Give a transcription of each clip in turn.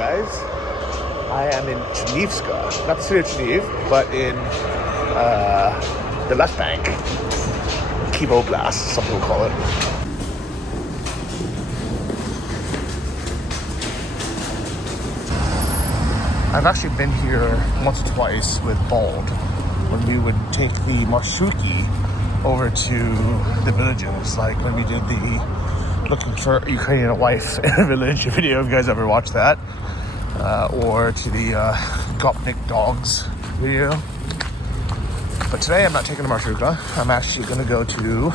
guys. I am in Genevska, not the city of Geneva, but in the left bank, Kiev Oblast, some people call it. I've actually been here once or twice with Bald when we would take the marshruki over to the villages, like when we did the looking for a Ukrainian wife in a village video, if you guys ever watched that, or to the Gopnik dogs video. But today I'm not taking a marshruka. I'm actually going to go to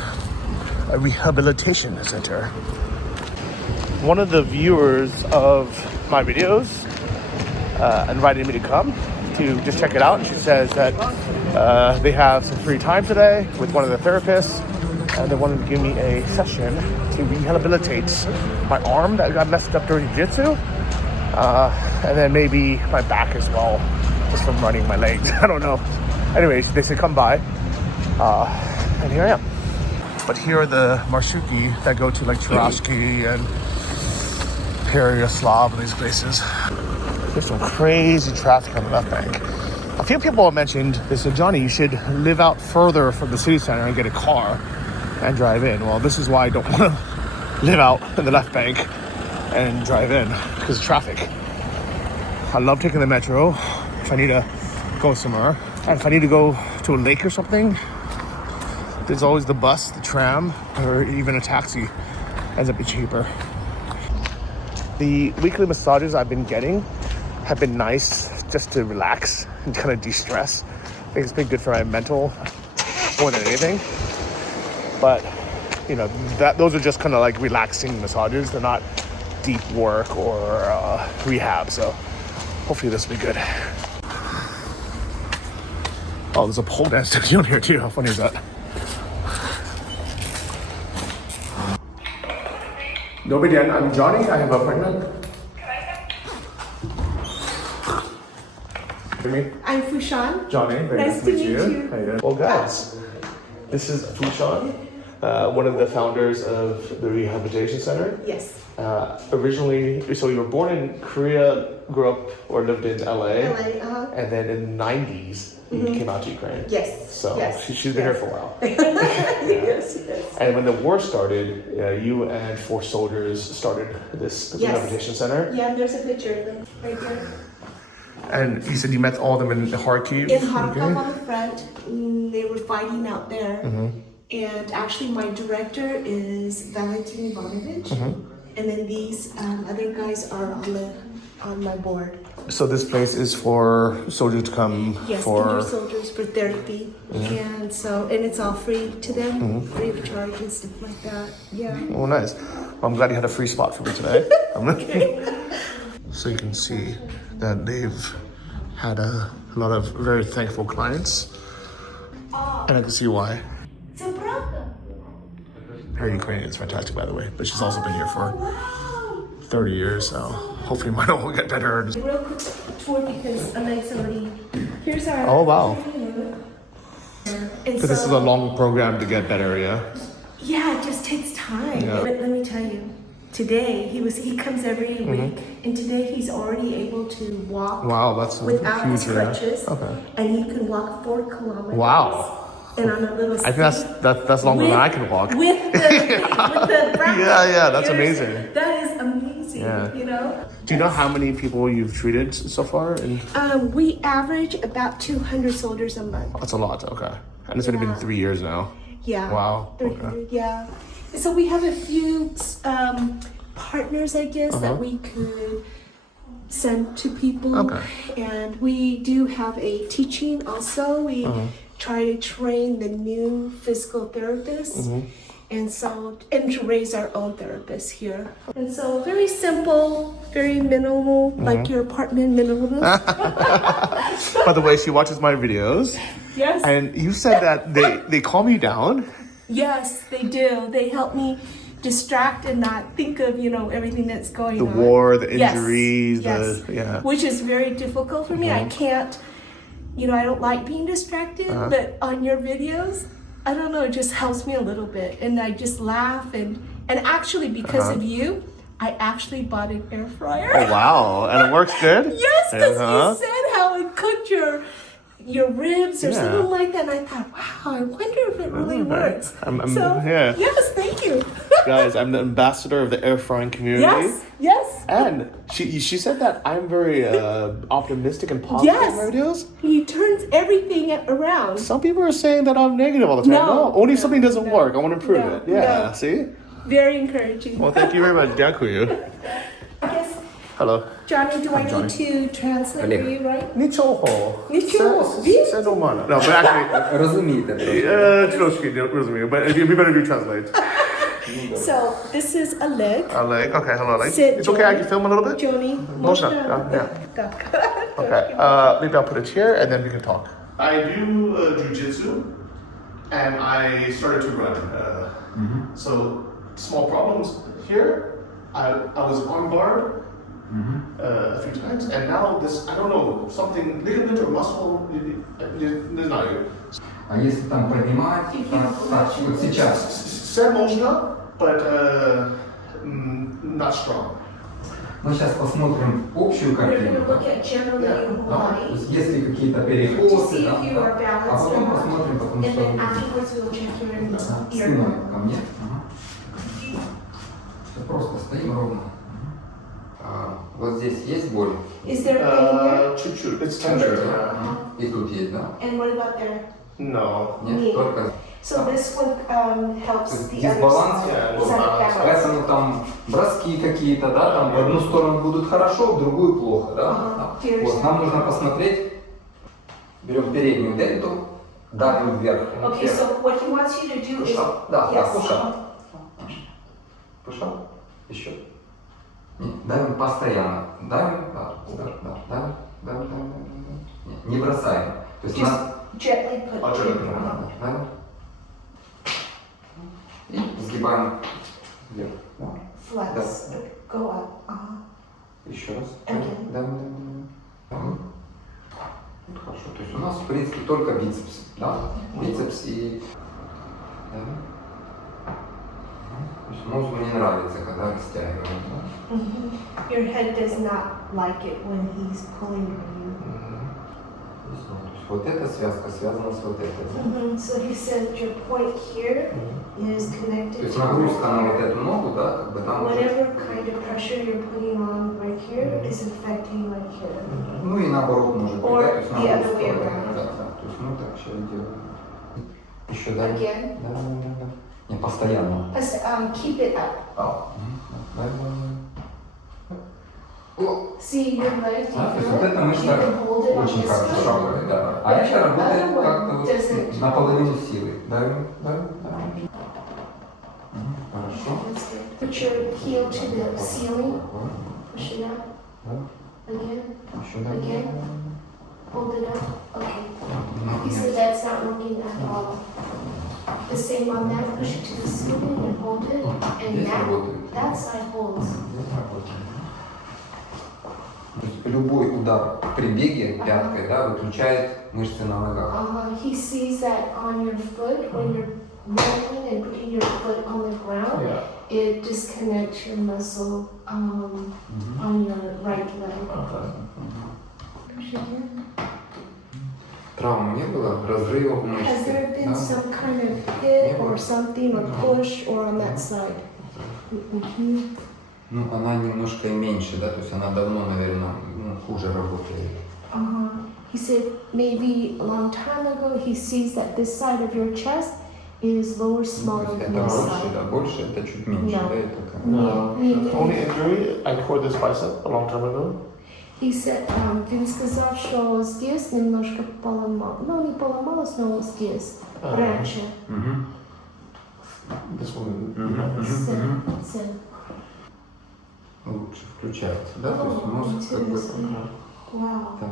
a rehabilitation center. One of the viewers of my videos invited me to come to just check it out, and she says that they have some free time today with one of the therapists, and they wanted to give me a session to rehabilitate my arm that got messed up during jiu-jitsu, and then maybe my back as well, just from running my legs. I don't know. Anyways, they said come by, and here I am. But here are the marshruki that go to like Cherasky and Pereyaslav and these places. There's some crazy traffic on the left bank. A few people have mentioned, they said, Johnny, you should live out further from the city center and get a car and drive in. Well, this is why I don't want to live out in the left bank and drive in, because of traffic. I love taking the metro if I need to go somewhere. And if I need to go to a lake or something, there's always the bus, the tram, or even a taxi. Ends up being cheaper. The weekly massages I've been getting have been nice just to relax and kind of de-stress. I think it's been good for my mental more than anything. But, you know, those are just kind of like relaxing massages. They're not deep work or rehab. So hopefully this will be good. Oh, there's a pole dance studio in here too. How funny is that? Dobidian, I'm Johnny. I have an appointment. I'm Fushan. Johnny, very nice to meet you. How you doing? Well, guys, this is Fushan, one of the founders of the rehabilitation center. Yes. Originally, so you were born in Korea, grew up or lived in LA, and then in the 90s, you came out to Ukraine. Yes. So yes. she's been here for a while. Yes. And when the war started, you and 4 soldiers started this rehabilitation center. Yeah, there's a picture of them right there. And you said you met all of them in Kharkiv? In Kharkiv on the front. They were fighting out there. And actually my director is Valentin Ivanovich. And then these other guys are on my board. So this place is for soldiers to come for soldiers for therapy. And it's all free to them, free of charge and stuff like that. Yeah. Oh, nice. Well, I'm glad you had a free spot for me today. So you can see that they've had a lot of very thankful clients, and I can see why. Her Ukrainian is fantastic, by the way, but she's also been here for 30 years, so hopefully mine will get better. Real quick tour because a nice already. Here's our. Oh wow! And so this is a long program to get better, yeah. Yeah, it just takes time. Yeah. But let me tell you, today he comes every week, and today he's already able to walk. Wow, that's without huge, his crutches. Okay. And he can walk 4 kilometers. Wow. And on a little. I think that's longer than I can walk. With the bracket. Yeah, that's amazing. That is amazing. Yeah. You know. Do you know how many people you've treated so far? We average about 200 soldiers a month. That's a lot. Okay, and it's only been 3 years now. Yeah. Wow. 300. Okay. Yeah. So we have a few partners, I guess, that we could send to people. Okay. And we do have a teaching also. We try to train the new physical therapists. And to raise our own therapists here. And so very simple, very minimal, like your apartment minimalist. By the way, she watches my videos. Yes. And you said that they calm you down. Yes, they do. They help me distract and not think of, everything that's going on. The war, the injuries, yes. Which is very difficult for me. I can't, I don't like being distracted, but on your videos, I don't know, it just helps me a little bit. And I just laugh and actually because of you, I actually bought an air fryer. Oh, wow. And it works good? Yes, because Uh-huh. you said how it cooked your ribs or Yeah. something like that. And I thought, wow, I wonder if it really works. Yeah. Yes, thank you. Guys, I'm the ambassador of the air frying community. Yes. And she said that I'm very optimistic and positive Yes. in my videos. He turns everything around. Some people are saying that I'm negative all the time. No. Only if something doesn't work. I want to improve No. it. Yeah, No. see? Very encouraging. Well, thank you very much. Дякую. Yes. Hello. Johnny, do I need to translate for you, right? Нічого. Нічого. Це нормально. No, but actually, Розумієте трошки. трошки розумію. But it'd be better if you translate. So this is a leg. Oleg. Okay, hello, Oleg. Sit, It's okay, I can film a little bit? Johnny, Можно? можно. Yeah. Okay, maybe I'll put a chair and then we can talk. I do jiu-jitsu and I started to run. So small problems here. I was armbarred a few times and now this, I don't know, something, ligament or muscle, не знаю. А если там поднимать, так, вот сейчас. Все можно, but not strong. Мы сейчас посмотрим общую We're going картину. to look at generally your То body есть если какие-то to перекосы, see да, if you are да. А balanced or потом not. посмотрим, потому And что then afterwards we'll check your спиной ко мне. Все просто, стоим ровно. Вот здесь есть боль? Is there pain here? Чуть-чуть. It's tender. И тут есть, да? And what about there? No. Нет, Нет. только. So this one helps the other Дисбаланс. side. Yeah, Balance. Поэтому там броски какие-то, да, там в одну сторону будут хорошо, в другую плохо, да? Ага. Вот, нам нужно посмотреть, берем переднюю дельту, давим вверх. Okay, вверх. so what he wants you to do is Пушап, да, yes. пушап. Пушап, еще. Давим постоянно, давим, давим. Не бросаем. То есть Just нас gently put Gently. давим. И сгибаем вверх. Да. flex. Да. Go up. Еще раз. Again. Давим. Вот хорошо. То есть у нас в принципе только бицепс, да? Бицепс и давим. То есть мозгу не нравится, когда растягиваем, да? Your head does not like it when he's pulling on То есть вот эта связка связана с вот этой. Да? you. So he said your point here is То connected есть to нагрузка на вот here. эту ногу, да, как бы там уже. Whatever kind of pressure you're putting on right here is affecting right here. Ну и наоборот может быть, Or да, то есть the на other одну way сторону. around. Да. То есть мы так сейчас делаем. Еще да. Again. Да. Не постоянно. Keep it up. Да. О, See your leg, do да, то you есть feel вот it? эта You мышца can hold it on очень this хорошо one. работает, да. А это работает как-то вот наполовину силы. Давим. Хорошо. That's good. Put your heel to the ceiling. Push it up. Да. Again. Еще да. Again. Hold it up. Okay. He said that's not working at all. The same on that. Push it to the ceiling and hold it. And Здесь работает. that side holds. Здесь работает. То есть любой удар при беге пяткой, да, выключает мышцы на ногах. He sees that on your foot when you're rolling and putting your foot on the ground. Yeah. It disconnects your muscle on your right leg. Push it in. Травм не было, разрывов мышц. Has there been да? some kind of hit or something or push or on that side? Ну, она немножко меньше, да, то есть она давно, наверное, хуже работает. He said maybe a long time ago he sees that this side of your chest is lower, То smaller есть than это this больше, side. да, больше, это чуть меньше, No. да, это как... No. The only injury, I tore this bicep a long time ago. He said, він сказав, що здесь немножко поломал, ну не поломалось, но здесь, раньше. This one. Це. Лучше включается, да, то есть мозг как бы... Интересно. Вау. Так.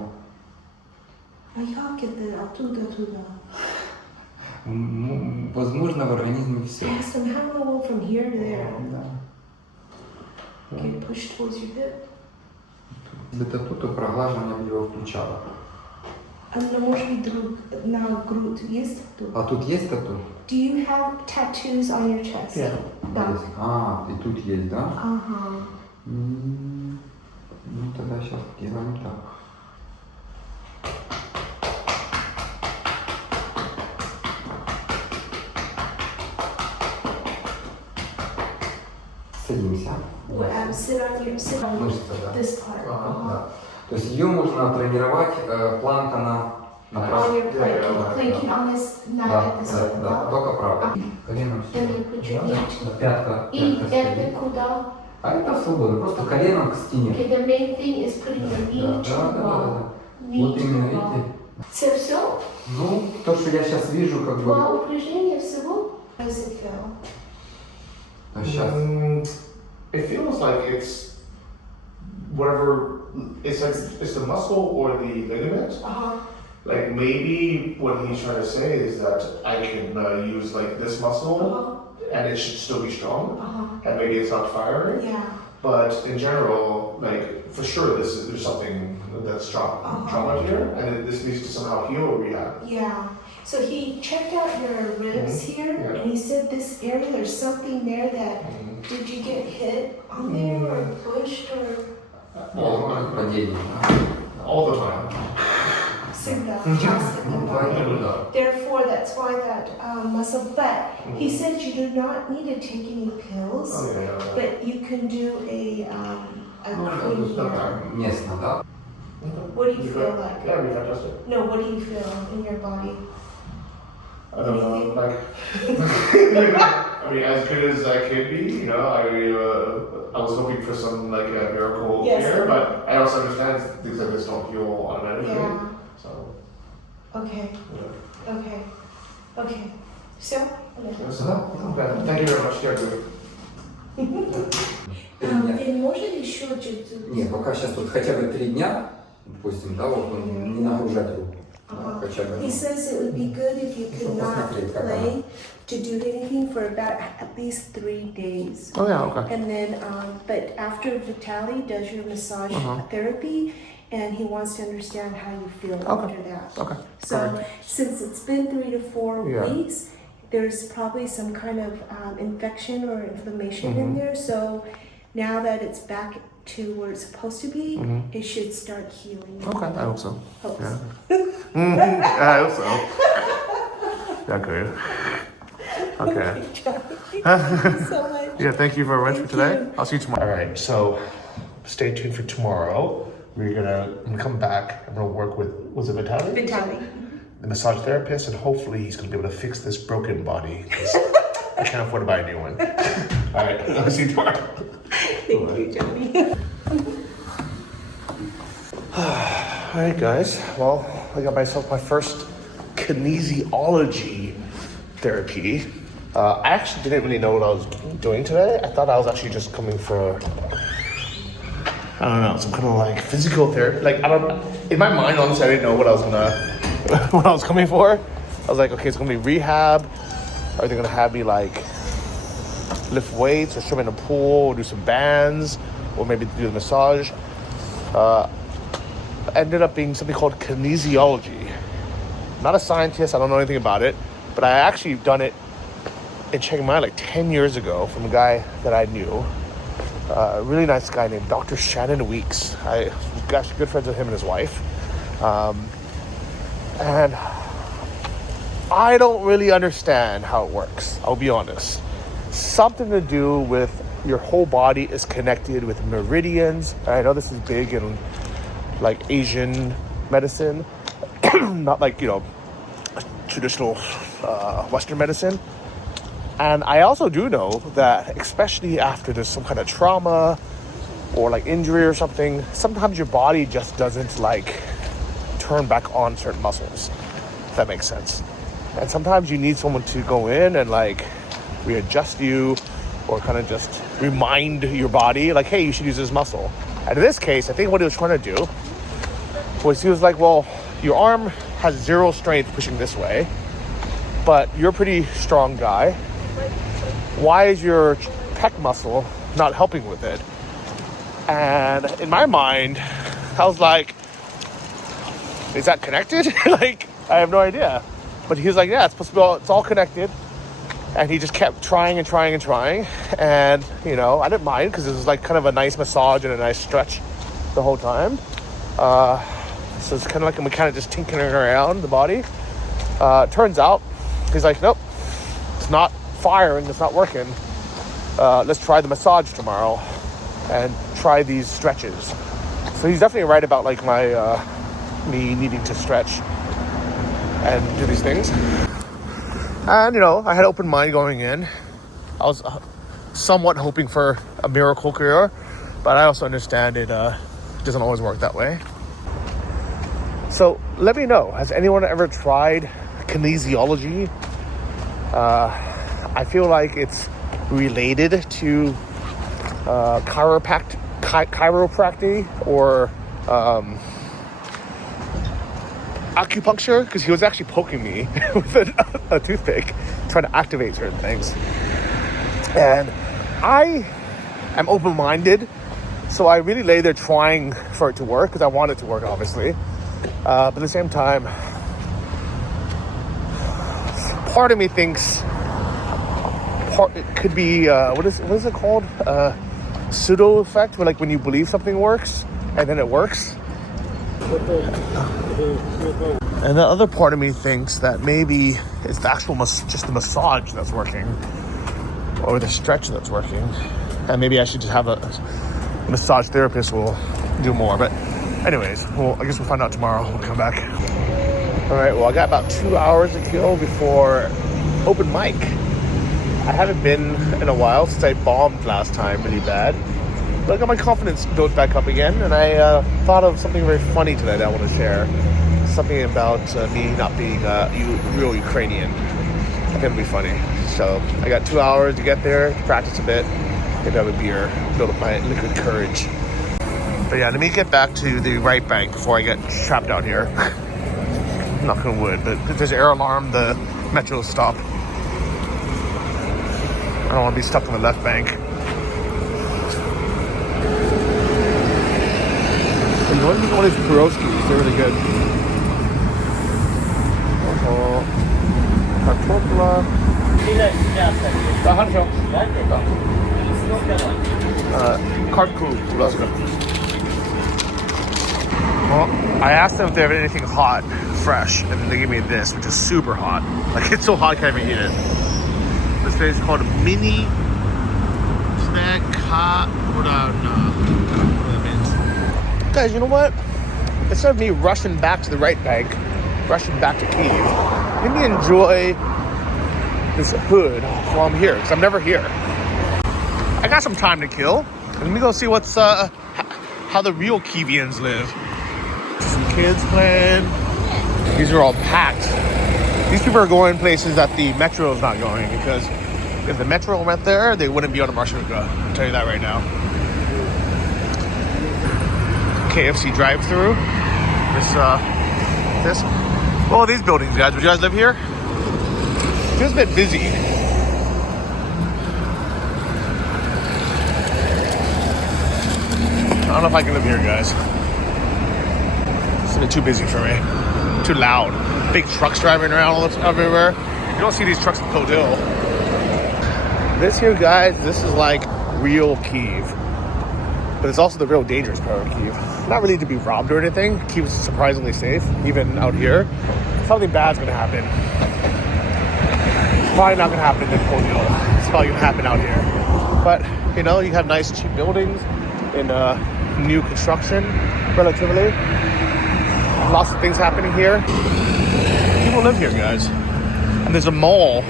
А як это оттуда? Возможно, в организме все. Ask him how long from here to there. Да. Okay, push towards your hip. Это тут проглаживание его включало. А может быть на грудь есть тату? А тут есть тату? Do you have tattoos on your chest? Yeah. Да. Здесь. А, и тут есть, да? Ага. Ну, тогда сейчас делаем так. Садимся. Sit on Мышца, да. this part. Да. То есть ее можно тренировать планка на On правой. your planking on this mat Да, at this да, level. да, только правой. Коленом Then you put your knee to. Пятка И стоит. это куда? А это свободно, просто коленом к стене. Okay, the main thing is putting your knee to the wall. Knee Вот to именно, the wall. видите? Все? Ну, то, что я сейчас вижу, как бы... Два упражнения всего? How does it feel? А сейчас. It feels like it's whatever. It's like it's the muscle or the ligament. Like maybe what he's trying to say is that I can use like this muscle and it should still be strong, and maybe it's not firing. Yeah. But in general, like for sure, there's something that's trauma here, and this needs to somehow heal or rehab. Yeah. So he checked out your ribs here, Yeah. and he said this area, there's something there that, did you get hit on there or pushed or Падение. All the time. всегда, часто? Therefore, that's why that muscle, but he said you do not need to take any pills, Oh yeah. but you can do a clean here. Местно, да? What do you feel like? Yeah, we fantastic. No, what do you feel in your body? I don't know, like, I mean, as good as I could be, you know, I was hoping for some, like, a miracle Yes. here, but I also understand things like this don't heal automatically, Yeah. so, Okay, yeah. okay. Все? Thank you very much, дякую. Теперь можно еще чуть-чуть? Нет, пока сейчас вот хотя бы 3 дня, допустим, да, вот не нагружать руку. Хотя бы. He says it would be good if you could not play to do anything for about at least 3 days. Oh yeah, okay. And then, but after Vitaly does your massage therapy, and he wants to understand how you feel after that. Okay. So Perfect. since it's been 3 to 4 Yeah. weeks, there's probably some kind of infection or inflammation in there. So now that it's back to where it's supposed to be, it should start healing. Okay, I hope so. Hope Yeah. so. I hope so. Дякую. Okay. Thank you so much. Yeah, thank you very much for today. you. I'll see you tomorrow. All right, so stay tuned for tomorrow. I'm gonna come back. I'm gonna work with, was it Vitaly? Vitaly. The massage therapist, and hopefully he's gonna be able to fix this broken body, 'cause I can't afford to buy a new one. All right, I'll see you tomorrow. Thank you, Johnny. All right, guys. Well, I got myself my first kinesiology therapy. I actually didn't really know what I was doing today. I thought I was actually just coming for, I don't know, some kind of like physical therapy. Like, in my mind, honestly, I didn't know what I was what I was coming for. I was like, okay, it's gonna be rehab. Are they gonna have me like lift weights or swim in a pool or do some bands or maybe do the massage? Ended up being something called kinesiology. Not a scientist, I don't know anything about it, but I actually done it in Chiang Mai like 10 years ago from a guy that I knew. A really nice guy named Dr. Shannon Weeks. I was actually good friends with him and his wife. And I don't really understand how it works, I'll be honest. Something to do with your whole body is connected with meridians. I know this is big in like Asian medicine, not like, you know, traditional Western medicine. And I also do know that, especially after there's some kind of trauma or like injury or something, sometimes your body just doesn't like turn back on certain muscles, if that makes sense. And sometimes you need someone to go in and like readjust you or kind of just remind your body like, hey, you should use this muscle. And in this case, I think what he was trying to do was he was like, well, your arm has zero strength pushing this way, but you're a pretty strong guy. Why is your pec muscle not helping with it? And in my mind, I was like, is that connected? Like, I have no idea. But he was like, yeah, it's supposed to be it's all connected. And he just kept trying and trying and trying. And, you know, I didn't mind because it was like kind of a nice massage and a nice stretch the whole time. So it's kind of like I'm kind of just tinkering around the body. Turns out, he's like, nope, it's not firing, it's not working. Let's try the massage tomorrow and try these stretches. So he's definitely right about like my me needing to stretch and do these things. And, you know, I had an open mind going in. I was somewhat hoping for a miracle cure, but I also understand it doesn't always work that way. So let me know, has anyone ever tried kinesiology? I feel like it's related to chiropractic or acupuncture, because he was actually poking me with a toothpick trying to activate certain things. And I am open-minded, so I really lay there trying for it to work because I want it to work, obviously. But at the same time, part of me thinks it could be what is it called? Pseudo effect, where like when you believe something works and then it works. And the other part of me thinks that maybe it's the actual just the massage that's working, or the stretch that's working, and maybe I should just have a massage therapist who will do more. But anyways, well, I guess we'll find out tomorrow. We'll come back. All right, well, I got about 2 hours to kill before open mic. I haven't been in a while since I bombed last time really bad. But I got my confidence built back up again, and I thought of something very funny today that I want to share. Something about me not being real Ukrainian. I think it'll be funny. So I got 2 hours to get there, to practice a bit, maybe have a beer, build up my liquid courage. But yeah, let me get back to the right bank before I get trapped out here. Knock on wood, but if there's an air alarm, the metro will stop. I don't want to be stuck on the left bank. And you want to get one of these pierogies, they're really good. Kartofla. Kartku. Well, I asked them if they have anything hot, fresh, and then they gave me this, which is super hot. Like, it's so hot I can't even eat it. This place is called a mini snack hot. What that means. Guys, you know what? Instead of me rushing back to the right bank, rushing back to Kyiv, let me enjoy this hood while I'm here, because I'm never here. I got some time to kill. Let me go see what's how the real Kyivians live. Some kids playing. These are all packed. These people are going places that the metro is not going, because if the metro went there, they wouldn't be on a Marshuka. I'll tell you that right now. KFC drive-through. This. Oh, these buildings, guys. Would you guys live here? It feels a bit busy. I don't know if I can live here, guys. It's a bit too busy for me. Too loud. Big trucks driving around everywhere. You don't see these trucks in Cold Hill. This here, guys, this is like real Kyiv. But it's also the real dangerous part of Kyiv. Not really to be robbed or anything. Kyiv is surprisingly safe, even out here. Something bad's gonna happen. It's probably not gonna happen in Cold Hill. It's probably gonna happen out here. But, you know, you have nice cheap buildings in new construction, relatively. Lots of things happening here. People live here, guys. And there's a mall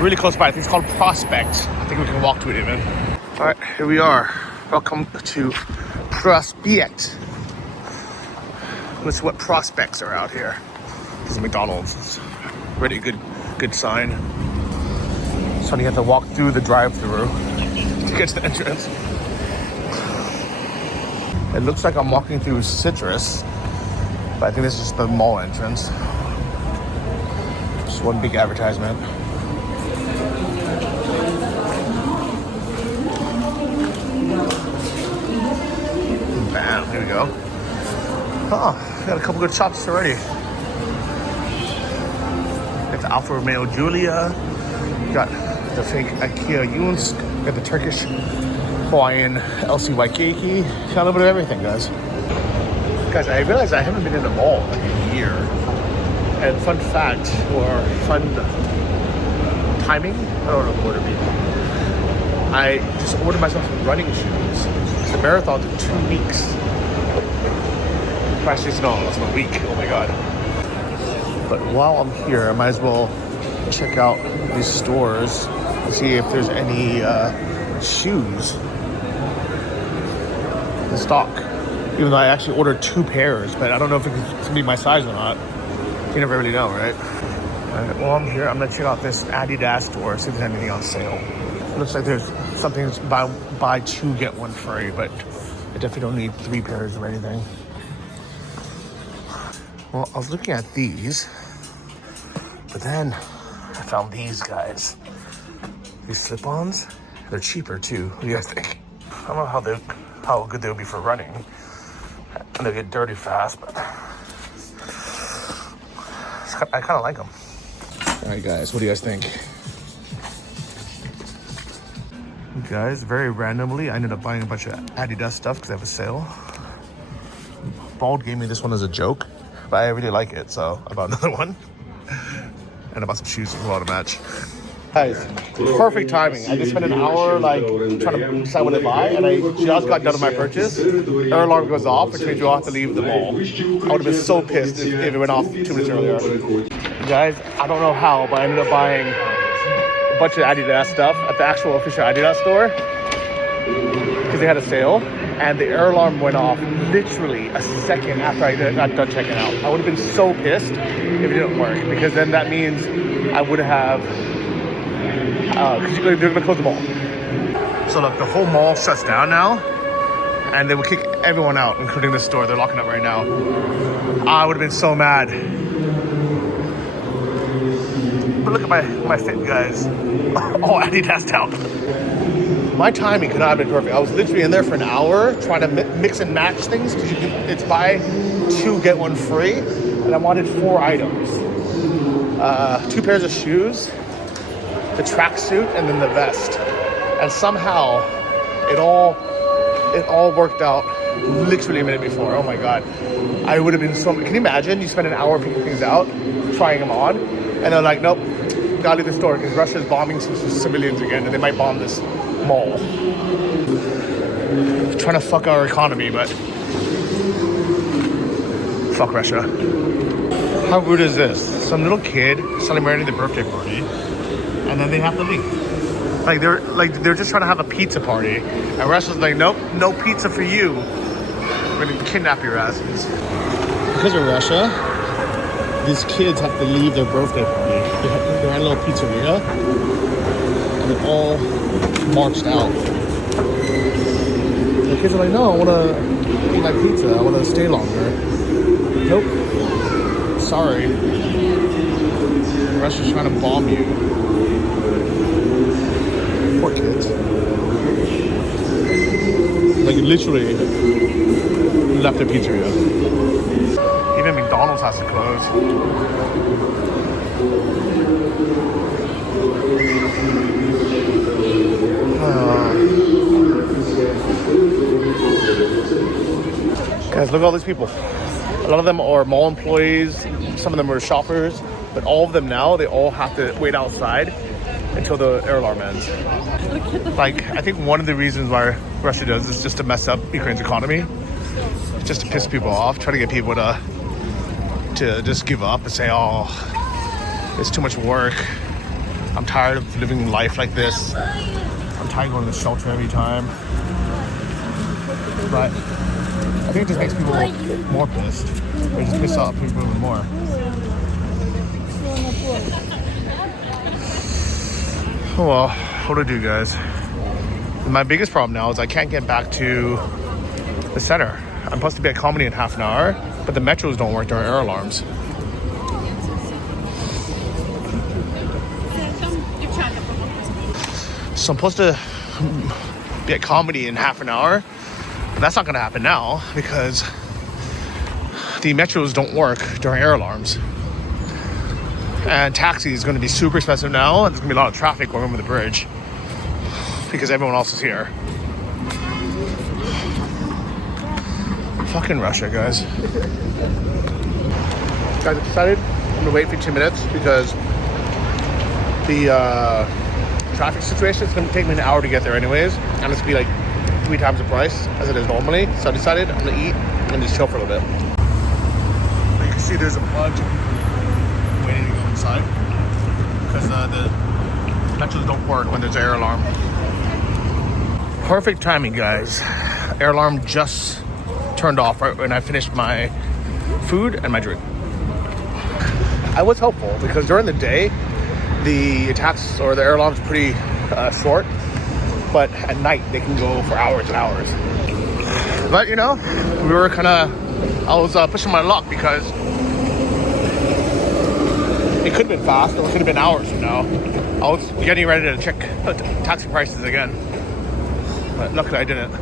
really close by. I think it's called Prospect. I think we can walk to it even. All right, here we are. Welcome to Prospect. Let's see what prospects are out here. This is McDonald's. It's really good sign. So you have to walk through the drive-through to get to the entrance. It looks like I'm walking through Citrus, but I think this is just the mall entrance. Just one big advertisement. Bam, here we go. Oh, got a couple good shops already. It's Alfa Romeo Giulia. Got the fake IKEA Yuns, got the Turkish Hawaiian LCY keiki. Got a little bit of everything, guys. Guys, I realized I haven't been in the mall in like a year. And fun fact, or fun timing, I don't know what it would be. I just ordered myself some running shoes. The marathon's in 2 weeks. Actually, no, it's in a week. Oh my god. But while I'm here, I might as well check out these stores to see if there's any shoes in stock. Even though I actually ordered 2 pairs, but I don't know if it's gonna be my size or not. You never really know, right? Alright, while I'm here, I'm gonna check out this Adidas store, see if there's anything on sale. Looks like there's something buy 2 get 1 free, but I definitely don't need 3 pairs or anything. Well, I was looking at these, but then I found these guys. These slip-ons, they're cheaper too. What do you guys think? I don't know how good they would be for running. And they get dirty fast, but I kind of like them. All right, guys, what do you guys think? Guys, very randomly, I ended up buying a bunch of Adidas stuff because they have a sale. Bald gave me this one as a joke, but I really like it, so I bought another one. And I bought some shoes as well to match. Guys, perfect timing. I just spent an hour trying to decide what to buy, and I just got done with my purchase. Air alarm goes off, which means you'll have to leave the mall. I would have been so pissed if it went off 2 minutes earlier. Guys, I don't know how, but I ended up buying a bunch of Adidas stuff at the actual official Adidas store because they had a sale, and the air alarm went off literally a second after I got done checking out. I would have been so pissed if it didn't work, because then that means I would have because they're going to close the mall. So look, the whole mall shuts down now, and they will kick everyone out, including the store. They're locking up right now. I would have been so mad. But look at my fit, guys. All Adidas out. My timing could not have been perfect. I was literally in there for an hour trying to mix and match things, because it's buy 2 get 1 free, and I wanted 4 items. 2 pairs of shoes, the tracksuit, and then the vest. And somehow it all worked out literally a minute before. Oh my god. I would have been so... Can you imagine? You spend an hour picking things out, trying them on, and they're like, nope, gotta leave the store because Russia's bombing some civilians again, and they might bomb this mall. Trying to fuck our economy, but fuck Russia. How rude is this? Some little kid celebrating the birthday party, and then they have to leave. They're just trying to have a pizza party, and Russia's like, nope, no pizza for you. We're gonna kidnap your asses. Because of Russia, these kids have to leave their birthday party. They're at a little pizzeria, and they're all marched out. The kids are like, no, I want to eat my pizza. I want to stay longer. Nope. Sorry. Russia's trying to bomb you. Poor kids. Like, literally left their pizzeria. Even McDonald's has to close. Guys, look at all these people. A lot of them are mall employees, some of them are shoppers, but all of them now, they all have to wait outside until the air alarm ends. Like, I think one of the reasons why Russia does this is just to mess up Ukraine's economy, just to piss people off, try to get people to just give up and say, oh, it's too much work. I'm tired of living life like this. I'm tired of going to the shelter every time. But I think it just makes people more pissed. Or just piss off people even more. Oh well, what do I do, guys? My biggest problem now is I can't get back to the center. I'm supposed to be at comedy in half an hour, but the metros don't work during air alarms. So I'm supposed to be at comedy in half an hour, but that's not going to happen now because the metros don't work during air alarms. And taxi is going to be super expensive now. And there's going to be a lot of traffic going over the bridge because everyone else is here. Fucking Russia, guys. Guys, I decided I'm going to wait 15 minutes because the traffic situation is going to take me an hour to get there anyways. And it's going to be like 3 times the price as it is normally. So I decided I'm going to eat and just chill for a little bit. You can see there's a bunch of people waiting to go inside because the electrics don't work when there's an air alarm. Perfect timing, guys. Air alarm just turned off right when I finished my food and my drink. I was hopeful because during the day the attacks or the air alarm is pretty short, but at night they can go for hours and hours. But you know, we were I was pushing my luck because it could have been fast or it could have been hours from now. I was getting ready to check taxi prices again, but luckily I didn't.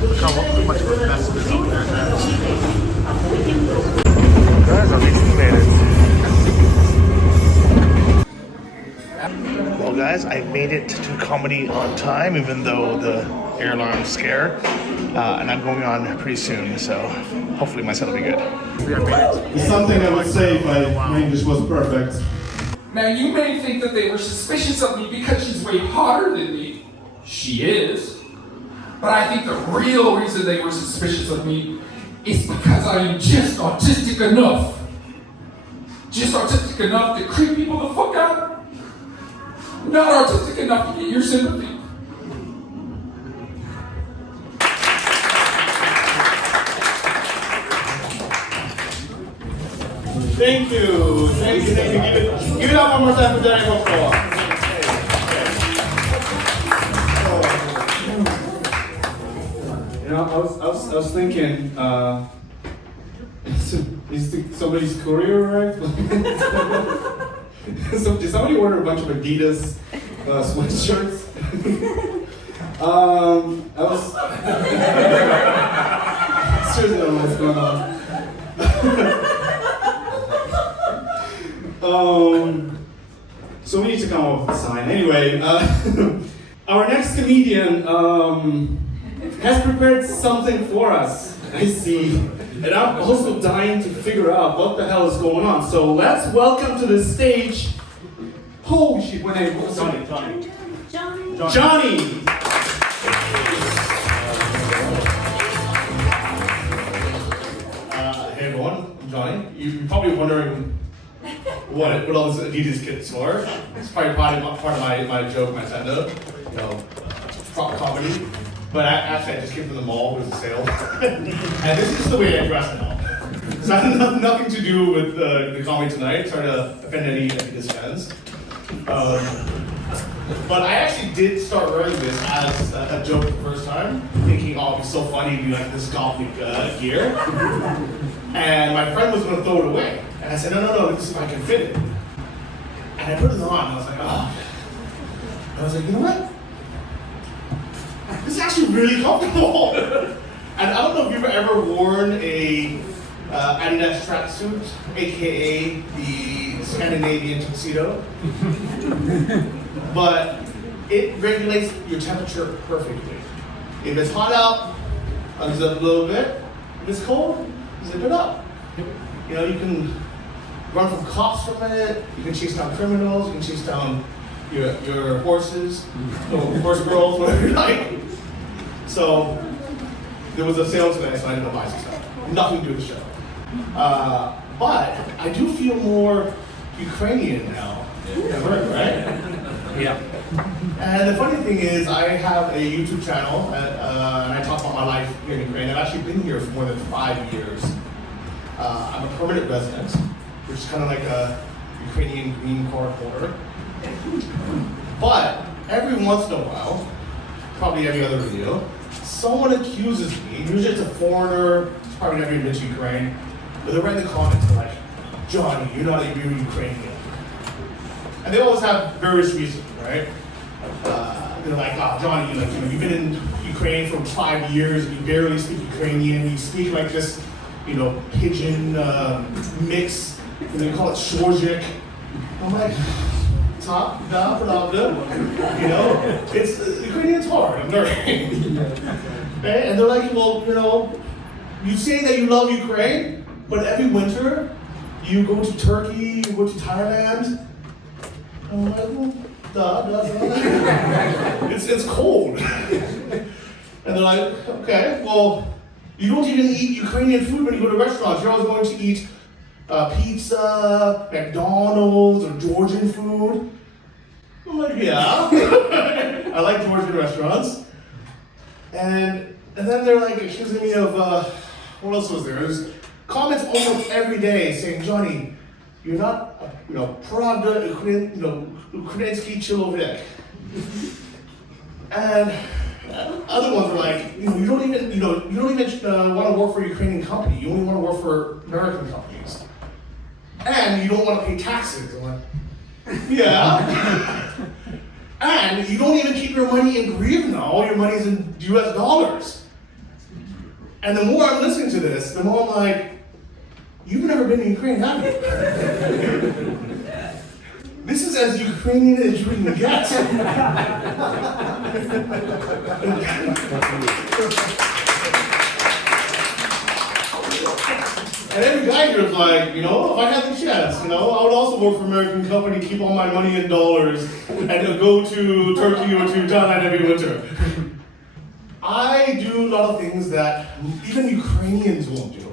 Look how much of a mess it is out there, guys. Guys, at least we made it. Well, guys, I made it to comedy on time, even though the air alarm scared. And I'm going on pretty soon, so hopefully my set will be good. It's something I would say if my English was perfect. Now, you may think that they were suspicious of me because she's way hotter than me. She is. But I think the real reason they were suspicious of me is because I am just autistic enough. Just autistic enough to creep people the fuck out. Not autistic enough to get your sympathy. Thank you. Thank you. Give it up one more time for Jerry Hopkins. You know, I was thinking, is somebody's courier arrived? So, did somebody order a bunch of Adidas sweatshirts? I was seriously don't know what's going on. So we need to come up with a sign. Anyway, our next comedian has prepared something for us, I see. And I'm also dying to figure out what the hell is going on. So let's welcome to the stage, holy shit, what name? Johnny. Hey everyone, I'm Johnny. You're probably wondering what all this Adidas kits for. It's probably part of my joke, my stand-up, you know, comedy. But actually, I just came from the mall. There was a sale, and this is just the way I dress now. So it has nothing to do with the comedy tonight. Trying to offend any Adidas fans. But I actually did start wearing this as a joke the first time, thinking, oh, it'd be so funny to be like this gothic gear. And my friend was going to throw it away. And I said, no, this is if I can fit it. And I put it on, and I was like, oh. And I was like, you know what? This is actually really comfortable. And I don't know if you've ever worn a Adidas tracksuit, aka the Scandinavian tuxedo. But it regulates your temperature perfectly. If it's hot out, unzip a little bit. If it's cold, zip it up. You know, you can run from cops from it, you can chase down criminals, you can chase down your horses, horse girls, whatever you like. So, there was a sale today, so I ended up buying some stuff. Nothing to do with the show. But I do feel more Ukrainian now. Yeah. Right? Yeah. And the funny thing is, I have a YouTube channel, and I talk about my life here in Ukraine. I've actually been here for more than 5 years. I'm a permanent resident, which is kind of like a Ukrainian green card holder. But every once in a while, probably every other video, someone accuses me, usually it's a foreigner, it's probably never even been to Ukraine, but they're writing the comments like, Johnny, you're not a real Ukrainian. And they always have various reasons, right? They're like, oh, Johnny, you've been in Ukraine for 5 years, you barely speak Ukrainian, you speak like this pigeon mix, and they call it shorjik. I'm like, top, da, pravda. It's Ukrainian's hard. I'm learning. Okay? And they're like, well, you say that you love Ukraine, but every winter you go to Turkey, you go to Thailand. I'm like, well, da. It's cold. And they're like, okay, well, you don't even eat Ukrainian food when you go to restaurants. You're always going to eat pizza, McDonald's, or Georgian food. I'm like, yeah. I like Georgian restaurants. And then they're like accusing me of, what else was there? There's comments almost every day saying, Johnny, you're not, Pravda, Ukrainsky Chilovik. And other ones are like, you don't even want to work for a Ukrainian company. You only want to work for American companies. And you don't want to pay taxes. I'm like, yeah. And you don't even keep your money in hryvnia. All your money's in US dollars. And the more I'm listening to this, the more I'm like, you've never been to Ukraine, have you? This is as Ukrainian as you can get. And every guy here is like, if I had the chance, I would also work for an American company, keep all my money in dollars, and go to Turkey or to Thailand every winter. I do a lot of things that even Ukrainians won't do.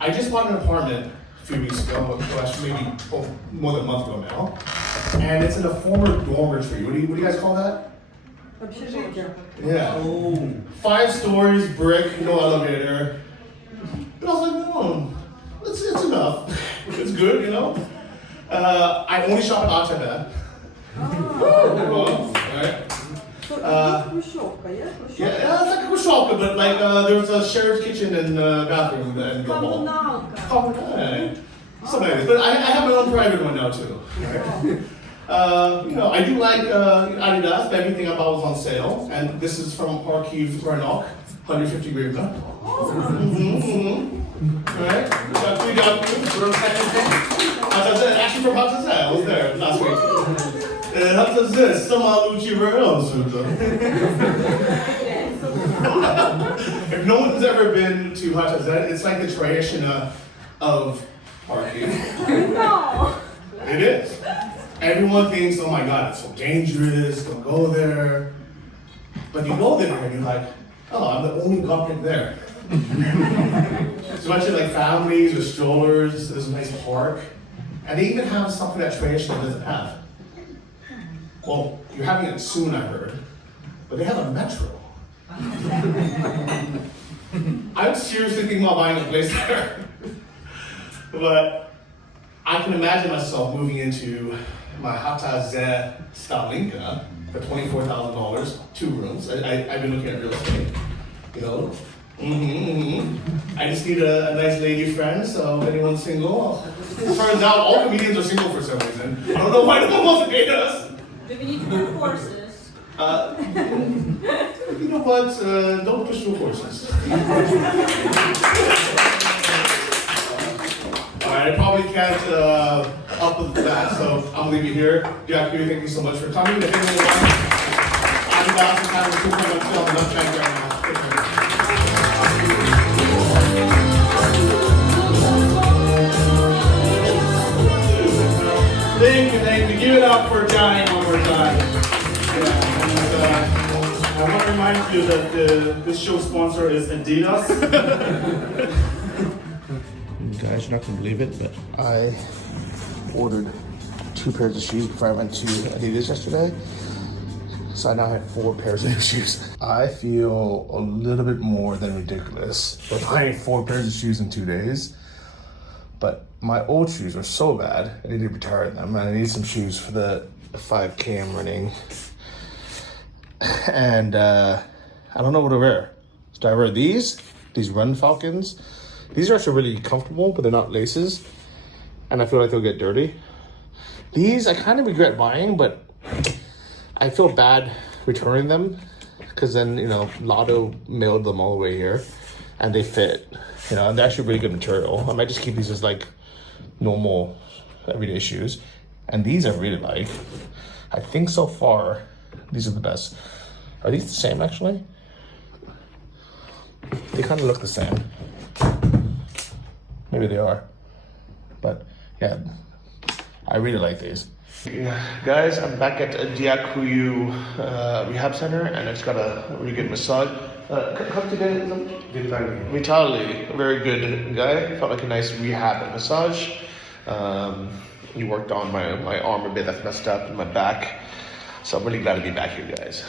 I just bought an apartment a few weeks ago, actually maybe more than a month ago now, and it's in a former dormitory. What do you guys call that? Yeah. 5 stories, brick, no elevator. And I was like, no, it's enough. It's good, I only shop at Thailand. Right? Yeah, it's like a shop, but like there's a shared kitchen and bathroom and the hall. Something like this. But I have my own private one now too. Right? I do like Adidas, but everything I bought was on sale. And this is from Kharkiv, Ranok, 150 hryvnia. Alright? Actually from Hatazé, I was there last week. Hatazé, sama luci If no one's ever been to Hatazé, it's like the tradition of Kharkiv. No! It is. Everyone thinks, oh my God, it's so dangerous, don't go there. But you go there and you're like, oh, I'm the only government there. There's a bunch of families with strollers, there's a nice park. And they even have something that tradition doesn't have. Well, you're having it soon, I heard. But they have a metro. I'm seriously thinking about buying a place there. But I can imagine myself moving into my Hatazé Stalinka for $24,000, 2 rooms. I've been looking at real estate, I just need a nice lady friend, so if anyone's single, turns out all comedians are single for some reason. I don't know why no one wants to date us. Do we need to do courses? You know what? Don't push your horses. Alright, I probably can't up with that, so I'm gonna leave you here. Jackie, thank you so much for coming. If anyone wants, I'm about to have a cool time on the left hand right now. Thank you. Give it up for Johnny one more time. I want to remind you that this show sponsor is Adidas. You guys are not going to believe it, but I ordered 2 pairs of shoes before I went to Adidas yesterday. So I now have 4 pairs of shoes. I feel a little bit more than ridiculous for buying 4 pairs of shoes in 2 days. But my old shoes are so bad, I need to retire them. And I need some shoes for the 5K I'm running. And I don't know what to wear. So I wear these Run Falcons. These are actually really comfortable, but they're not laces. And I feel like they'll get dirty. These I kind of regret buying, but I feel bad returning them. Because then, Lotto mailed them all the way here. and they fit, you know, and they're actually really good material. I might just keep these as like normal everyday shoes. And these I really like. I think so far, these are the best. Are these the same actually? They kind of look the same. Maybe they are. But yeah, I really like these. Guys, I'm back at Diakuyu Rehab Center and I just got a really good massage. Come today, Vitali, a very good guy. Felt like a nice rehab massage. He worked on my arm a bit that's messed up and my back. So I'm really glad to be back here, guys.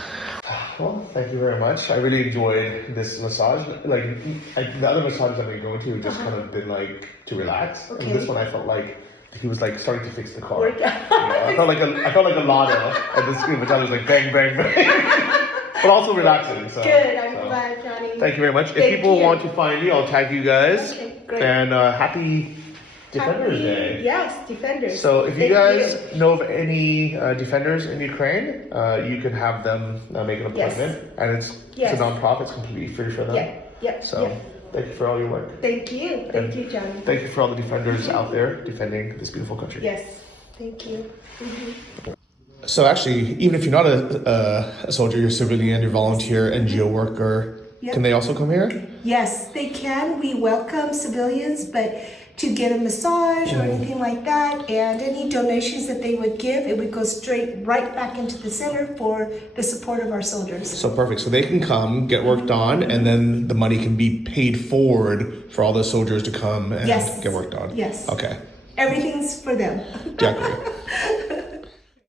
Well, thank you very much. I really enjoyed this massage. Like the other massages I've been going to have just kind of been like to relax. Okay. And this one I felt like he was like starting to fix the car. I felt like a lotto at this screen, which I was like bang, bang, bang. But also relaxing. So, Good, I'm glad, Johnny. Thank you very much. If Thank people you. want to find you, I'll tag you guys. Okay, great. And happy Defenders Day. Yes, Defenders. So if you Thank guys know of any defenders in Ukraine, you can have them make an appointment. And it's a non-profit, it's completely free for them. So thank you for all your work. Thank you. Thank you, Johnny. Thank you for all the defenders out there defending this beautiful country. Yes, thank you. Mm-hmm. So actually, even if you're not a soldier, you're a civilian, you're a volunteer, NGO worker, can they also come here? Yes, they can. We welcome civilians, but to get a massage or anything like that, and any donations that they would give, it would go straight right back into the center for the support of our soldiers. So perfect. So they can come, get worked on, and then the money can be paid forward for all the soldiers to come and get worked on. Yes. Okay. Everything's for them. Exactly.